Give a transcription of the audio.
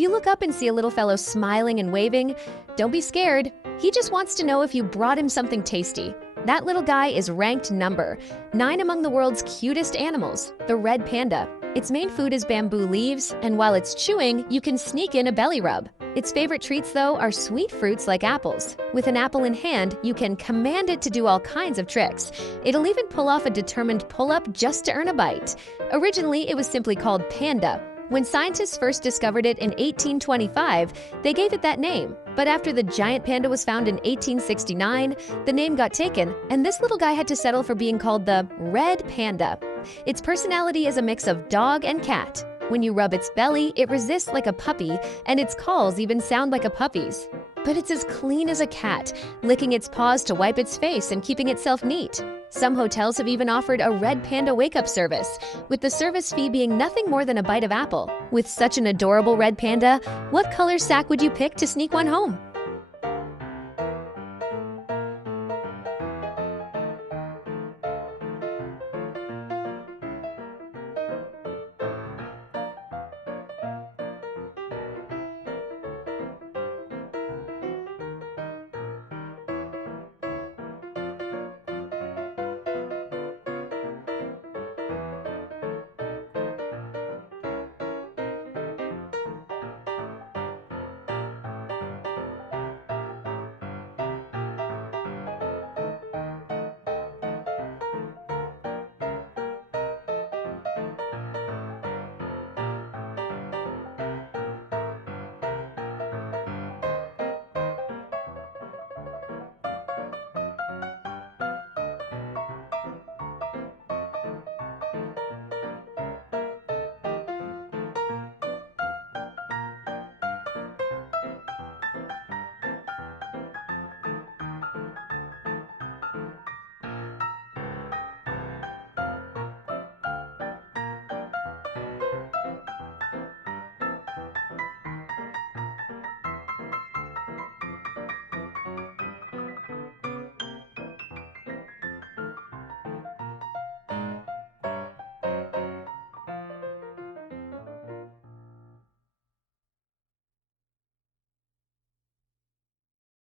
If you look up and see a little fellow smiling and waving, don't be scared. He just wants to know if you brought him something tasty. That little guy is ranked number 9 among the world's cutest animals, the red panda. Its main food is bamboo leaves, and while it's chewing, you can sneak in a belly rub. Its favorite treats, though, are sweet fruits like apples. With an apple in hand, you can command it to do all kinds of tricks. It'll even pull off a determined pull-up just to earn a bite. Originally, it was simply called panda. When scientists first discovered it in 1825, they gave it that name. But after the giant panda was found in 1869, the name got taken, and this little guy had to settle for being called the red panda. Its personality is a mix of dog and cat. When you rub its belly, it resists like a puppy, and its calls even sound like a puppy's. But it's as clean as a cat, licking its paws to wipe its face and keeping itself neat. Some hotels have even offered a red panda wake-up service, with the service fee being nothing more than a bite of apple. With such an adorable red panda, what color sack would you pick to sneak one home?